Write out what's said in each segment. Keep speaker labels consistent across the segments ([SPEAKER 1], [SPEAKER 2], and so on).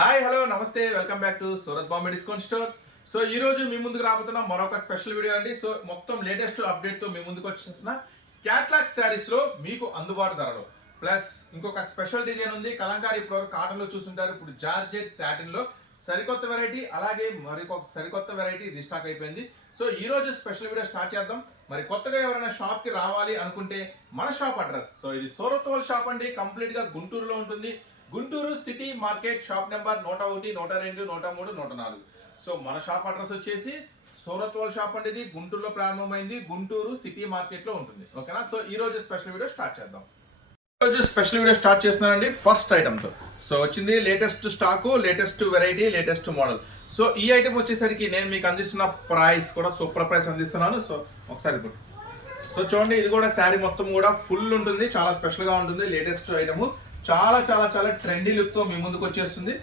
[SPEAKER 1] Hi hello నమస్తే welcome back to Surat Bombay discount store. So ఈ రోజు మీ ముందుకు రాబోతున్న మరొక స్పెషల్ వీడియో అండి. సో మొత్తం లేటెస్ట్ అప్డేట్తో మీ ముందుకు వచ్చేసిన క్యాట్లాక్ శారీస్లో మీకు అందుబాటు ధరలు. ప్లస్ ఇంకొక స్పెషల్ డిజైన్ ఉంది. కలంకారీ ఇప్పుడు కాటన్లో ఇప్పుడు జార్జెట్ సాటిన్లో సరికొత్త వెరైటీ అలాగే మరికొక సరికొత్త వెరైటీ రీస్టాక్ అయిపోయింది. సో ఈ రోజు స్పెషల్ వీడియో స్టార్ట్ చేద్దాం. మరి కొత్తగా ఎవరైనా షాప్కి రావాలి అనుకుంటే మన షాప్ అడ్రస్. సో ఇది సూరత్ షాప్ అండి. కంప్లీట్గా గుంటూరులో ఉంటుంది. Guntur city market shop number నూట ఒకటి నూట రెండు నూట మూడు నూట నాలుగు. సో మన షాప్ అడ్రస్ వచ్చేసి సూరత్ వాళ్ళ షాప్ అనేది గుంటూరులో ప్రారంభమైంది. గుంటూరు సిటీ మార్కెట్లో ఉంటుంది. ఓకేనా? సో ఈ రోజు స్పెషల్ వీడియో స్టార్ట్ చేద్దాం. ఈరోజు స్పెషల్ వీడియో స్టార్ట్ చేస్తున్నానండి ఫస్ట్ ఐటమ్ సో వచ్చింది latest stock latest variety latest model. So ఈ ఐటమ్ వచ్చేసరికి నేను మీకు అందిస్తున్న ప్రైస్ కూడా సూపర్ ప్రైస్ అందిస్తున్నాను. సో ఒకసారి ఇప్పుడు. సో చూడండి ఇది కూడా శారీ మొత్తం కూడా ఫుల్ ఉంటుంది. చాలా స్పెషల్గా ఉంటుంది. Latest item. చాలా చాలా చాలా ట్రెండీ లుక్తో మీ ముందుకు వచ్చేస్తుంది.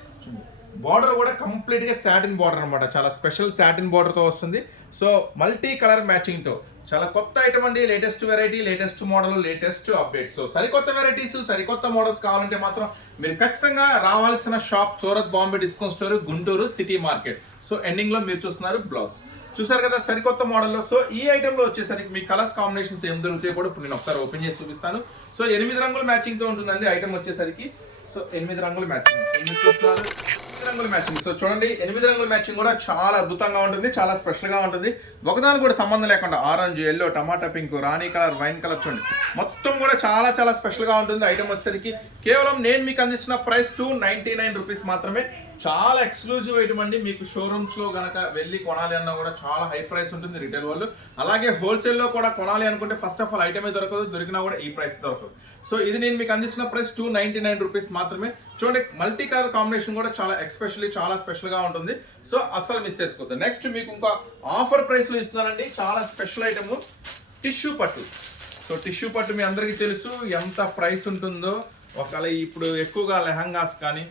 [SPEAKER 1] బార్డర్ కూడా కంప్లీట్గా శాటిన్ బార్డర్ అనమాట చాలా స్పెషల్ సాటిన్ బార్డర్తో వస్తుంది. సో మల్టీ కలర్ మ్యాచింగ్తో చాలా కొత్త ఐటమ్ అండి. Latest variety latest model latest update so సరికొత్త వెరైటీస్ సరికొత్త మోడల్స్ కావాలంటే మాత్రం మీరు ఖచ్చితంగా రావాల్సిన shop Surat Bombay discount store Guntur city market so ఎండింగ్లో మీరు చూస్తున్నారు బ్లౌజ్ చూసారు కదా సరికొత్త మోడల్లో. సో ఈ ఐటెంలో వచ్చేసరికి మీ కలర్స్ కాంబినేషన్స్ ఏం దొరుకుతాయో కూడా ఇప్పుడు నేను ఒకసారి ఓపెన్ చేసి చూపిస్తాను. సో ఎనిమిది రంగుల మ్యాచింగ్తో ఉంటుందండి ఐటెం వచ్చేసరికి. సో ఎనిమిది రంగుల మ్యాచింగ్. మీరు చూస్తున్నారు ఎనిమిది రంగుల మ్యాచింగ్. సో చూడండి ఎనిమిది రంగుల మ్యాచింగ్ కూడా చాలా అద్భుతంగా ఉంటుంది చాలా స్పెషల్గా ఉంటుంది. ఒకదాని కూడా సంబంధం లేకుండా ఆరెంజ్ ఎల్లో టమాటా పింక్ రాణి కలర్ వైన్ కలర్ చూడండి. మొత్తం కూడా చాలా చాలా స్పెషల్గా ఉంటుంది ఐటమ్ వచ్చేసరికి. కేవలం నేను మీకు అందిస్తున్న price two ninety nine rupees మాత్రమే. చాలా ఎక్స్క్లూజివ్ ఐటమ్ అండి. మీకు షోరూమ్స్లో కనుక వెళ్ళి కొనాలి అన్నా కూడా చాలా హై ప్రైస్ ఉంటుంది రిటైల్ వాళ్ళు. అలాగే హోల్సేల్లో కూడా కొనాలి అనుకుంటే ఫస్ట్ ఆఫ్ ఆల్ ఐటమే దొరకదు దొరికినా కూడా ఈ ప్రైస్ దొరకదు. సో ఇది నేను మీకు అందిస్తున్న price two ninety nine rupees మాత్రమే. చూడండి మల్టీ కలర్ కాంబినేషన్ కూడా చాలా ఎక్స్పెషల్లీ చాలా స్పెషల్గా ఉంటుంది. సో అస్సలు మిస్ చేసుకోవద్దు. నెక్స్ట్ మీకు ఇంకా ఆఫర్ ప్రైస్లో ఇస్తున్నానండి. చాలా స్పెషల్ ఐటమ్ టిష్యూ పట్టు. సో టిష్యూ పట్టు మీ అందరికీ తెలుసు ఎంత ప్రైస్ ఉంటుందో. ఒకవేళ ఇప్పుడు ఎక్కువగా లెహంగాస్ కానీ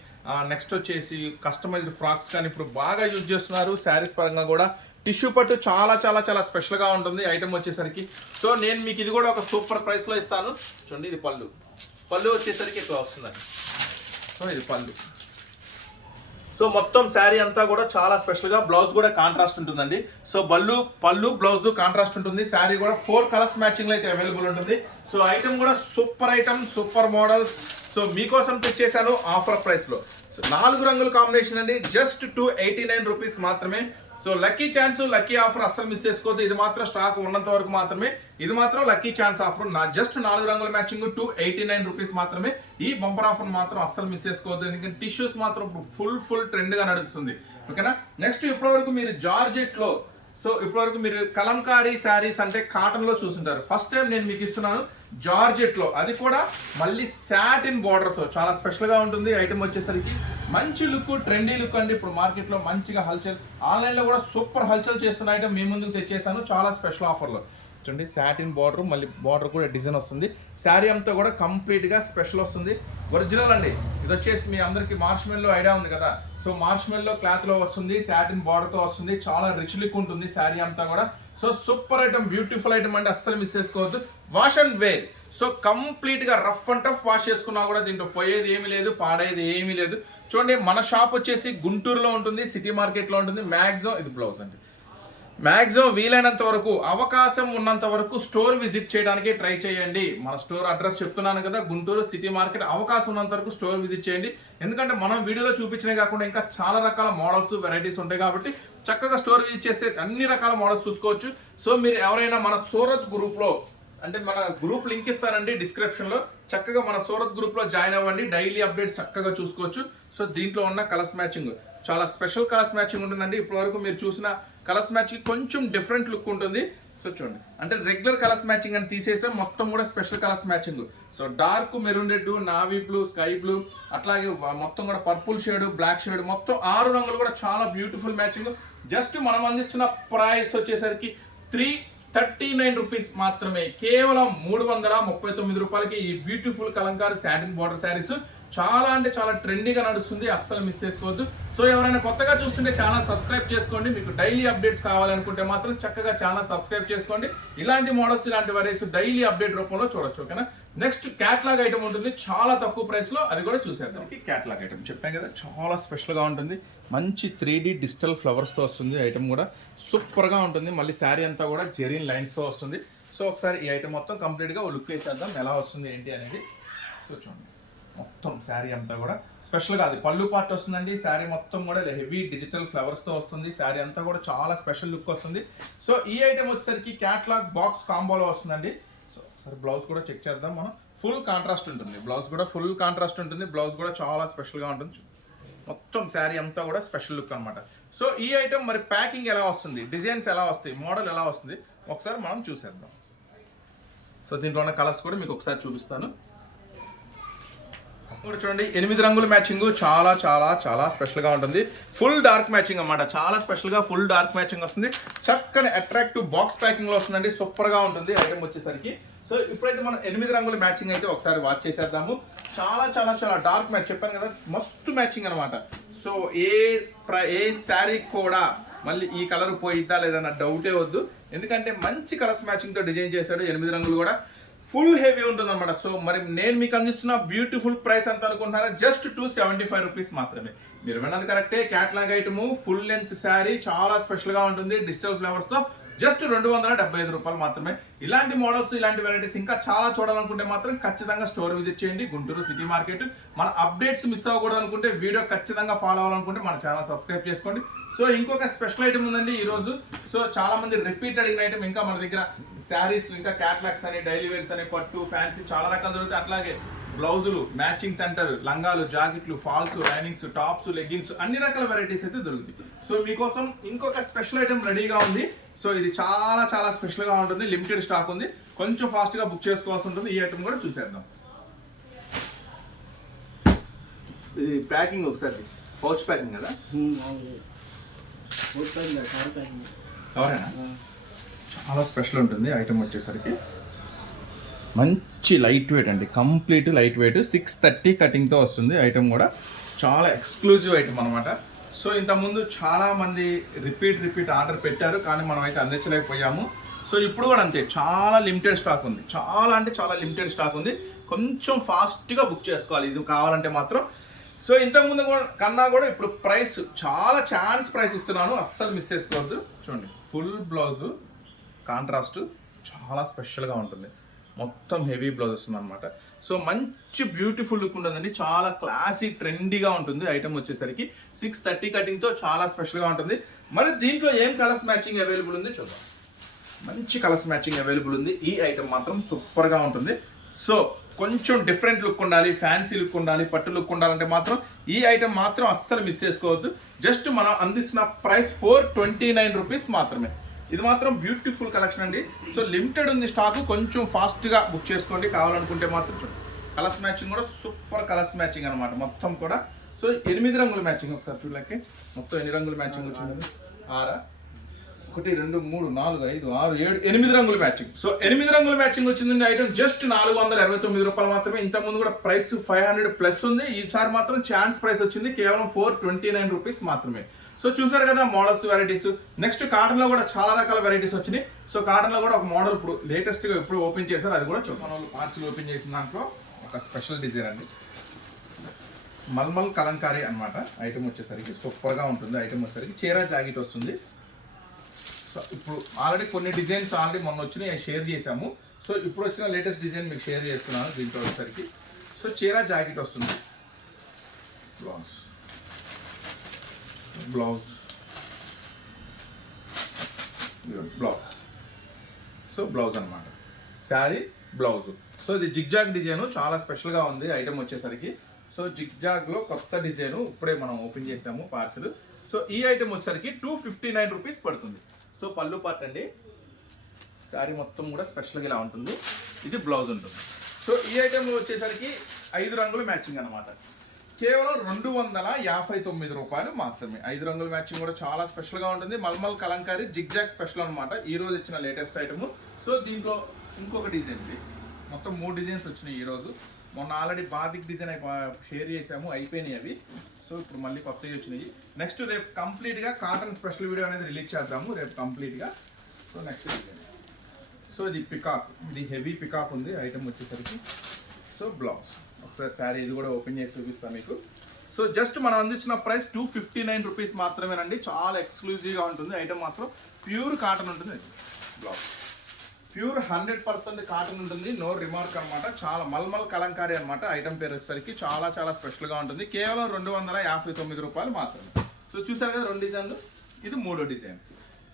[SPEAKER 1] నెక్స్ట్ వచ్చేసి కస్టమైజ్డ్ ఫ్రాక్స్ కానీ ఇప్పుడు బాగా యూజ్ చేస్తున్నారు. శారీస్ పరంగా కూడా టిష్యూ పట్టు చాలా చాలా చాలా స్పెషల్గా ఉంటుంది. ఐటమ్ వచ్చేసరికి. సో నేను మీకు ఇది కూడా ఒక సూపర్ ప్రైస్లో ఇస్తాను. చూడండి ఇది పళ్ళు. పళ్ళు వచ్చేసరికి ఎక్కువ వస్తుంది సో ఇది పళ్ళు. సో మొత్తం శారీ అంతా కూడా చాలా స్పెషల్గా బ్లౌజ్ కూడా కాంట్రాస్ట్ ఉంటుందండి. సో బళ్ళు పళ్ళు బ్లౌజ్ కాంట్రాస్ట్ ఉంటుంది. శారీ కూడా ఫోర్ కలర్స్ మ్యాచింగ్లో అయితే అవైలబుల్ ఉంటుంది. సో ఐటమ్ కూడా super item super models so మీకోసం తెచ్చేసాను ఆఫర్ ప్రైస్లో నాలుగు రంగుల కాంబినేషన్ అండి. Just two eighty nine rupees మాత్రమే. So lucky chance lucky offer అస్సలు మిస్ చేసుకోవద్దు. ఇది మాత్రం స్టాక్ ఉన్నంత వరకు మాత్రమే. ఇది మాత్రం లక్కీ ఛాన్స్ ఆఫర్ నా జస్ట్ నాలుగు రంగుల matching two eighty nine rupees మాత్రమే. ఈ బంపర్ ఆఫర్ మాత్రం అస్సలు మిస్ చేసుకోవద్దు. ఎందుకంటే టిష్యూస్ మాత్రం ఇప్పుడు ఫుల్ ఫుల్ ట్రెండ్గా నడుస్తుంది. ఓకేనా నెక్స్ట్ ఇప్పటివరకు మీరు జార్జెట్లో సో ఇప్పటివరకు మీరు కలంకారీ శారీస్ అంటే కాటన్లో చూసుంటారు. ఫస్ట్ టైం నేను మీకు ఇస్తున్నాను. జార్జెట్లో. అది కూడా మళ్ళీ సాటిన్ బార్డర్తో. చాలా స్పెషల్గా ఉంటుంది. ఐటమ్ వచ్చేసరికి మంచి లుక్ ట్రెండీ లుక్ అండి. ఇప్పుడు మార్కెట్లో మంచిగా హల్చల్ ఆన్లైన్లో కూడా సూపర్ హల్చల్ చేస్తున్న ఐటమ్ మీ ముందుకు తెచ్చేసాను. చాలా స్పెషల్ ఆఫర్లో. చూడండి సాటిన్ బార్డర్ మళ్ళీ బార్డర్ కూడా డిజైన్ వస్తుంది. శారీ అంతా కూడా కంప్లీట్గా స్పెషల్ వస్తుంది. ఒరిజినల్ అండి. ఇది వచ్చేసి మీ అందరికి మార్ష్మెల్లో ఐడియా ఉంది కదా. సో మార్ష్మెల్లో క్లాత్లో వస్తుంది శాటిన్ బార్డర్తో వస్తుంది చాలా రిచ్ లుక్ ఉంటుంది శారీ అంతా కూడా. So super item beautiful item అంటే అస్సలు మిస్ చేసుకోవద్దు. వాష్ అండ్ వేర్ సో కంప్లీట్గా రఫ్ అండ్ టఫ్ వాష్ చేసుకున్నా కూడా దీంట్లో పోయేది ఏమీ లేదు పాడేది ఏమీ లేదు. చూడండి మన షాప్ వచ్చేసి గుంటూరులో ఉంటుంది సిటీ మార్కెట్లో ఉంటుంది మ్యాక్సిమం ఇది బ్లౌజ్ అండి. మ్యాక్సిమం వీలైనంత వరకు అవకాశం ఉన్నంత వరకు స్టోర్ విజిట్ చేయడానికి ట్రై చేయండి. మన స్టోర్ అడ్రస్ చెప్తున్నాను కదా గుంటూరు సిటీ మార్కెట్ అవకాశం ఉన్నంత వరకు స్టోర్ విజిట్ చేయండి. ఎందుకంటే మనం వీడియోలో చూపించినవి కాకుండా ఇంకా చాలా రకాల మోడల్స్ వెరైటీస్ ఉంటాయి కాబట్టి చక్కగా స్టోర్ విజిట్ చేస్తే అన్ని రకాల మోడల్స్ చూసుకోవచ్చు. సో మీరు ఎవరైనా మన సూరత్ గ్రూప్లో అంటే మన గ్రూప్ లింక్ ఇస్తానండి డిస్క్రిప్షన్లో. చక్కగా మన సూరత్ గ్రూప్లో జాయిన్ అవ్వండి. డైలీ అప్డేట్స్ చక్కగా చూసుకోవచ్చు. సో దీంట్లో ఉన్న కలర్స్ మ్యాచింగ్ చాలా స్పెషల్ కలర్స్ మ్యాచింగ్ ఉంటుందండి. ఇప్పటి వరకు మీరు చూసిన కలర్స్ మ్యాచింగ్ కొంచెం డిఫరెంట్ లుక్ ఉంటుంది. సో చూడండి. అంటే రెగ్యులర్ కలర్స్ మ్యాచింగ్ అని తీసేస్తే మొత్తం కూడా special colours matching so dark maroon red navy blue sky blue అట్లాగే మొత్తం కూడా పర్పుల్ షేడ్ బ్లాక్ షేడ్ మొత్తం ఆరు రంగులు కూడా చాలా బ్యూటిఫుల్ మ్యాచింగ్ జస్ట్ మనం అందిస్తున్న ప్రైస్ వచ్చేసరికి త్రీ థర్టీ నైన్ రూపీస్ మాత్రమే. కేవలం మూడు వందల ముప్పై తొమ్మిది రూపాయలకి ఈ beautiful Kalamkari satin border saris చాలా అంటే చాలా ట్రెండీగా నడుస్తుంది అస్సలు మిస్ చేసుకోవద్దు. సో ఎవరైనా కొత్తగా చూస్తుంటే ఛానల్ సబ్స్క్రైబ్ చేసుకోండి. మీకు డైలీ అప్డేట్స్ కావాలనుకుంటే మాత్రం చక్కగా ఛానల్ సబ్స్క్రైబ్ చేసుకోండి. ఇలాంటి మోడల్స్ ఇలాంటి వెరైటీస్ డైలీ అప్డేట్ రూపంలో చూడొచ్చు ఓకేనా? నెక్స్ట్ క్యాట్లాగ్ ఐటమ్ ఉంటుంది. చాలా తక్కువ ప్రైస్లో అది కూడా చూసేద్దాం. క్యాట్లాగ్ ఐటమ్ చెప్పాను కదా చాలా స్పెషల్గా ఉంటుంది. మంచి త్రీ డి డిజిటల్ ఫ్లవర్స్తో వస్తుంది ఐటమ్ కూడా. సూపర్గా ఉంటుంది. మళ్ళీ శారీ అంతా కూడా జెరీన్ లైన్స్తో వస్తుంది. సో ఒకసారి ఈ ఐటమ్ మొత్తం కంప్లీట్గా లుక్ వేసేద్దాం ఎలా వస్తుంది ఏంటి అనేది. సో చూడండి. మొత్తం శారీ అంతా కూడా స్పెషల్గా అది పళ్ళు పార్ట్ వస్తుందండి. శారీ మొత్తం కూడా హెవీ డిజిటల్ ఫ్లవర్స్తో వస్తుంది. శారీ అంతా కూడా చాలా స్పెషల్ లుక్ వస్తుంది. సో ఈ ఐటమ్ వచ్చేసరికి క్యాట్లాగ్ బాక్స్ కాంబోలో వస్తుందండి. సరే బ్లౌజ్ కూడా చెక్ చేద్దాం. మనం ఫుల్ కాంట్రాస్ట్ ఉంటుంది. బ్లౌజ్ కూడా ఫుల్ కాంట్రాస్ట్ ఉంటుంది. బ్లౌజ్ కూడా చాలా స్పెషల్గా ఉంటుంది. మొత్తం శారీ అంతా కూడా స్పెషల్ లుక్ అనమాట సో ఈ ఐటమ్ మరి ప్యాకింగ్ ఎలా వస్తుంది? డిజైన్స్ ఎలా వస్తాయి? మోడల్ ఎలా వస్తుంది? ఒకసారి మనం చూసేద్దాం. సో దీంట్లో ఉన్న కలర్స్ కూడా మీకు ఒకసారి చూపిస్తాను. ఇప్పుడు చూడండి ఎనిమిది రంగుల మ్యాచింగ్ చాలా చాలా చాలా స్పెషల్గా ఉంటుంది. ఫుల్ డార్క్ మ్యాచింగ్ అనమాట చాలా స్పెషల్గా ఫుల్ డార్క్ మ్యాచింగ్ వస్తుంది. చక్కని అట్రాక్టివ్ బాక్స్ ప్యాకింగ్లో వస్తుందండి. సూపర్గా ఉంటుంది. ఐటమ్ వచ్చేసరికి. సో ఇప్పుడైతే మనం ఎనిమిది రంగుల మ్యాచింగ్ అయితే ఒకసారి వాచ్ చేసేద్దాము. చాలా చాలా చాలా డార్క్ మ్యాచ్. చెప్పాను కదా మస్తు మ్యాచింగ్ అనమాట సో ఏ ప్ర ఏ శారీ కూడా మళ్ళీ ఈ కలర్ పోయిద్దా లేదన్న డౌటే వద్దు. ఎందుకంటే మంచి కలర్స్ మ్యాచింగ్తో డిజైన్ చేశాడు ఎనిమిది రంగులు కూడా. ఫుల్ హెవీ ఉంటుంది అనమాట సో మరి నేను మీకు అందిస్తున్న బ్యూటిఫుల్ ప్రైస్ ఎంత అనుకుంటున్నారా? Just two seventy five rupees మాత్రమే. మీరు విన్నది కరెక్టే catalogue item full length sari చాలా స్పెషల్గా ఉంటుంది. డిజిటల్ ఫ్లవర్స్తో జస్ట్ రెండు వందల డెబ్బై ఐదు రూపాయలు మాత్రమే. ఇలాంటి మోడల్స్ ఇలాంటి వెరైటీస్ ఇంకా చాలా చూడాలనుకుంటే మాత్రం ఖచ్చితంగా స్టోర్ విజిట్ చేయండి. గుంటూరు సిటీ మార్కెట్ మన అప్డేట్స్ మిస్ అవ్వకూడదు అనుకుంటే వీడియో ఖచ్చితంగా ఫాలో అవ్వాలనుకుంటే మన ఛానల్ సబ్స్క్రైబ్ చేసుకోండి. సో ఇంకొక స్పెషల్ ఐటమ్ ఉందండి ఈరోజు. సో చాలా మంది రిపీట్ అడిగిన ఐటమ్ ఇంకా మన దగ్గర శారీస్ ఇంకా క్యాట్లాగ్స్ అని డైలీ వేర్స్ అని పట్టు ఫ్యాన్సీ చాలా రకాలు దొరుకుతాయి. అట్లాగే బ్లౌజులు మ్యాచింగ్ సెంటర్ లంగాలు జాకెట్లు ఫాల్స్ లైనింగ్స్ టాప్స్ లెగ్గిన్స్ అన్ని రకాల వెరైటీస్ అయితే దొరుకుతాయి. సో మీకోసం ఇంకొక స్పెషల్ ఐటమ్ రెడీగా ఉంది. సో ఇది చాలా చాలా స్పెషల్గా ఉంటుంది. లిమిటెడ్ స్టాక్ ఉంది. కొంచెం ఫాస్ట్గా బుక్ చేసుకోవాల్సి ఉంటుంది. ఈ ఐటమ్ కూడా చూసేద్దాం. ఇది ప్యాకింగ్ ఒకసారి. పౌచ్ ప్యాకింగ్ కదా? చాలా స్పెషల్ ఉంటుంది ఐటమ్ వచ్చేసరికి. మంచి లైట్ వెయిట్ అండి. Complete light weight six thirty కటింగ్తో వస్తుంది. ఐటమ్ కూడా చాలా ఎక్స్క్లూజివ్ ఐటమ్ అనమాట సో ఇంతకుముందు చాలామంది రిపీట్ రిపీట్ ఆర్డర్ పెట్టారు కానీ మనం అయితే అందించలేకపోయాము. సో ఇప్పుడు కూడా అంతే చాలా లిమిటెడ్ స్టాక్ ఉంది. చాలా అంటే చాలా లిమిటెడ్ స్టాక్ ఉంది. కొంచెం ఫాస్ట్గా బుక్ చేసుకోవాలి ఇది కావాలంటే మాత్రం. సో ఇంతకుముందు కూడా కన్నా కూడా ఇప్పుడు ప్రైస్ చాలా ఛాన్స్ ప్రైస్ ఇస్తున్నాను అస్సలు మిస్ చేసుకోవద్దు. చూడండి ఫుల్ బ్లౌజు కాంట్రాస్ట్ చాలా స్పెషల్గా ఉంటుంది. మొత్తం హెవీ బ్లౌజ్ వస్తుంది అనమాట సో మంచి బ్యూటిఫుల్ లుక్ ఉంటుందండి. చాలా క్లాసీ ట్రెండీగా ఉంటుంది ఐటమ్ వచ్చేసరికి. సిక్స్ థర్టీ కటింగ్తో చాలా స్పెషల్గా ఉంటుంది. మరి దీంట్లో ఏం కలర్స్ మ్యాచింగ్ అవైలబుల్ ఉంది చూద్దాం. మంచి కలర్స్ మ్యాచింగ్ అవైలబుల్ ఉంది. ఈ ఐటమ్ మాత్రం సూపర్గా ఉంటుంది. సో కొంచెం డిఫరెంట్ లుక్ ఉండాలి ఫ్యాన్సీ లుక్ ఉండాలి పట్టు లుక్ ఉండాలంటే మాత్రం ఈ ఐటమ్ మాత్రం అస్సలు మిస్ చేసుకోవద్దు. జస్ట్ మనం అందిస్తున్న price four twenty nine rupees మాత్రమే. ఇది మాత్రం బ్యూటిఫుల్ కలెక్షన్ అండి. సో లిమిటెడ్ ఉంది స్టాక్. కొంచెం ఫాస్ట్గా బుక్ చేసుకోండి. కావాలనుకుంటే మాత్రం కలర్స్ మ్యాచింగ్ కూడా సూపర్ కలర్స్ మ్యాచింగ్ అనమాట మొత్తం కూడా. సో ఎనిమిది రంగుల మ్యాచింగ్ ఒకసారి చూడలేకే. మొత్తం ఎన్ని రంగుల మ్యాచింగ్ వచ్చిందండి ఆరా? ఒకటి రెండు మూడు నాలుగు ఐదు ఆరు ఏడు ఎనిమిది రంగుల మ్యాచింగ్. సో ఎనిమిది రంగుల మ్యాచింగ్ వచ్చిందండి ఐటమ్. జస్ట్ నాలుగు వందల ఇరవై తొమ్మిది రూపాయలు మాత్రమే. ఇంత ముందు కూడా ప్రైస్ ఫైవ్ హండ్రెడ్ ప్లస్ ఉంది. ఈసారి మాత్రం ఛాన్స్ ప్రైస్ వచ్చింది. కేవలం ఫోర్ ట్వంటీ నైన్ రూపీస్ మాత్రమే. సో చూసారు కదా మోడల్స్ వెరైటీస్ నెక్స్ట్ కాటన్లో కూడా చాలా రకాల వెరైటీస్ వచ్చినాయి. సో కాటన్లో కూడా ఒక మోడల్ ఇప్పుడు లేటెస్ట్గా ఎప్పుడు ఓపెన్ చేశారు అది కూడా చూద్దాం. మన పార్సిల్ ఓపెన్ చేసిన దాంట్లో ఒక స్పెషల్ డిజైన్ అండి. మల్మల్ కలంకారీ అనమాట ఐటమ్ వచ్చేసరికి సూపర్గా ఉంటుంది. ఐటమ్ వచ్చేసరికి చీర జాకెట్ వస్తుంది. సో ఇప్పుడు ఆల్రెడీ కొన్ని డిజైన్స్ ఆల్రెడీ మొన్న వచ్చినాయి షేర్ చేసాము సో ఇప్పుడు వచ్చిన లేటెస్ట్ డిజైన్ మీకు షేర్ చేస్తున్నాను దీంట్లో వచ్చేసరికి. సో చీర జాకెట్ వస్తుంది. Blouse blouse blouse so blouse అనమాట శారీ బ్లౌజ్ సో ఇది జిగ్జాగ్ డిజైన్ చాలా స్పెషల్గా ఉంది ఐటమ్ వచ్చేసరికి. సో జిగ్జాగ్లో కొత్త డిజైన్ ఇప్పుడే మనం ఓపెన్ చేసాము పార్సిల్ సో ఈ ఐటమ్ వచ్చేసరికి టూ ఫిఫ్టీ నైన్ రూపీస్ పడుతుంది. సో పళ్ళు పార్ట్ అండి. శారీ మొత్తం కూడా స్పెషల్గా ఇలా ఉంటుంది. ఇది బ్లౌజ్ ఉంటుంది. సో ఈ ఐటెం వచ్చేసరికి ఐదు రంగులు మ్యాచింగ్ అనమాట కేవలం రెండు వందల యాభై తొమ్మిది రూపాయలు మాత్రమే. ఐదు రంగుల మ్యాచింగ్ కూడా చాలా స్పెషల్గా ఉంటుంది. మల్మల్ కలంకారీ జిగ్జాగ్ స్పెషల్ అనమాట ఈ రోజు ఇచ్చిన లేటెస్ట్ ఐటమ్ సో దీంట్లో ఇంకొక డిజైన్ ఇది మొత్తం మూడు డిజైన్స్ వచ్చినాయి ఈరోజు మొన్న ఆల్రెడీ బాధిక్ డిజైన్ షేర్ చేసాము అయిపోయినాయి అవి. సో ఇప్పుడు మళ్ళీ కొత్తగా వచ్చినాయి. నెక్స్ట్ రేపు కంప్లీట్గా కాటన్ స్పెషల్ వీడియో అనేది రిలీజ్ చేద్దాము. రేపు కంప్లీట్గా సో నెక్స్ట్ సో ఇది పికాక్ ఇది హెవీ పికాక్ ఉంది. ఐటమ్ వచ్చేసరికి. సో బ్లౌజ్ ఒకసారి శారీ ఇది కూడా ఓపెన్ చేసి చూపిస్తాను మీకు. సో జస్ట్ మనం అందిస్తున్న price two fifty nine rupees మాత్రమేనండి. చాలా ఎక్స్క్లూజివ్గా ఉంటుంది. ఐటమ్ మాత్రం ప్యూర్ కాటన్ ఉంటుంది. Blouse pure hundred percent cotton ఉంటుంది. నో రిమార్క్ అనమాట చాలా మల్మల్ కలంకారీ అనమాట ఐటమ్ పేరు వచ్చేసరికి చాలా చాలా స్పెషల్గా ఉంటుంది. కేవలం రెండు వందల యాభై తొమ్మిది రూపాయలు మాత్రమే. సో చూసారు కదా రెండు డిజైన్లు? ఇది మూడో డిజైన్.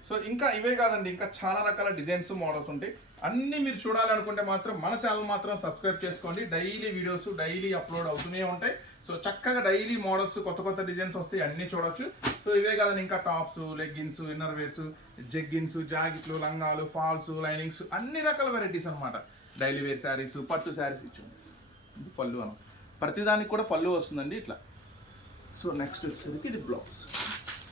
[SPEAKER 1] సో ఇంకా ఇవే కాదండి. ఇంకా చాలా రకాల డిజైన్స్ మోడల్స్ ఉంటాయి. అన్నీ మీరు చూడాలనుకుంటే మాత్రం మన ఛానల్ మాత్రం సబ్స్క్రైబ్ చేసుకోండి. డైలీ వీడియోస్ డైలీ అప్లోడ్ అవుతూనే ఉంటాయి. సో చక్కగా డైలీ మోడల్స్ కొత్త కొత్త డిజైన్స్ వస్తాయి అన్నీ చూడొచ్చు. సో ఇవే కాదని ఇంకా tops leggings inner wears jeggings జాకెట్లు లంగాలు ఫాల్స్ లైనింగ్స్ అన్ని రకాల వెరైటీస్ అనమాట డైలీ వేర్ శారీస్ పట్టు శారీస్ ఇచ్చు పళ్ళు అనం. ప్రతిదానికి కూడా పళ్ళు వస్తుందండి ఇట్లా. సో నెక్స్ట్ వచ్చేసరికి ఇది బ్లౌజ్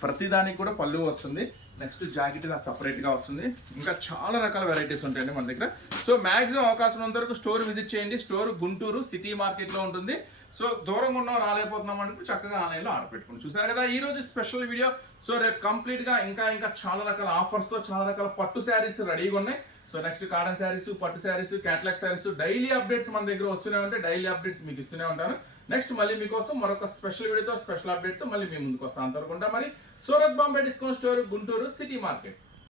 [SPEAKER 1] ప్రతిదానికి కూడా పళ్ళు వస్తుంది. నెక్స్ట్ జాకెట్ ఇలా సపరేట్గా వస్తుంది. ఇంకా చాలా రకాల వెరైటీస్ ఉంటాయండి మన దగ్గర. సో మ్యాక్సిమం అవకాశం ఉన్నంత వరకు స్టోర్ విజిట్ చేయండి. స్టోర్ గుంటూరు సిటీ మార్కెట్లో ఉంటుంది. సో దూరంగా ఉన్నాం రాలేకపోతున్నాం అంటే చక్కగా ఆన్లైన్లో ఆర్డర్ పెట్టుకుని చూసారు కదా ఈ రోజు స్పెషల్ వీడియో. సో రేపు కంప్లీట్గా ఇంకా ఇంకా చాలా రకాల ఆఫర్స్తో చాలా రకాల పట్టు శారీస్ రెడీగా ఉన్నాయి. సో నెక్స్ట్ కాటన్ శారీస్ పట్టు saris catalogue saris daily updates మన దగ్గర వస్తూనే ఉంటాయి. డైలీ అప్డేట్స్ మీకు ఇస్తూనే ఉంటాను. నెక్స్ట్ మళ్ళీ మీకోసం మరొక స్పెషల్ వీడియోతో స్పెషల్ అప్డేట్తో మళ్ళీ మీ ముందుకు వస్తాను అంతవరకు మరి. Surat Bombay discount store Guntur city market.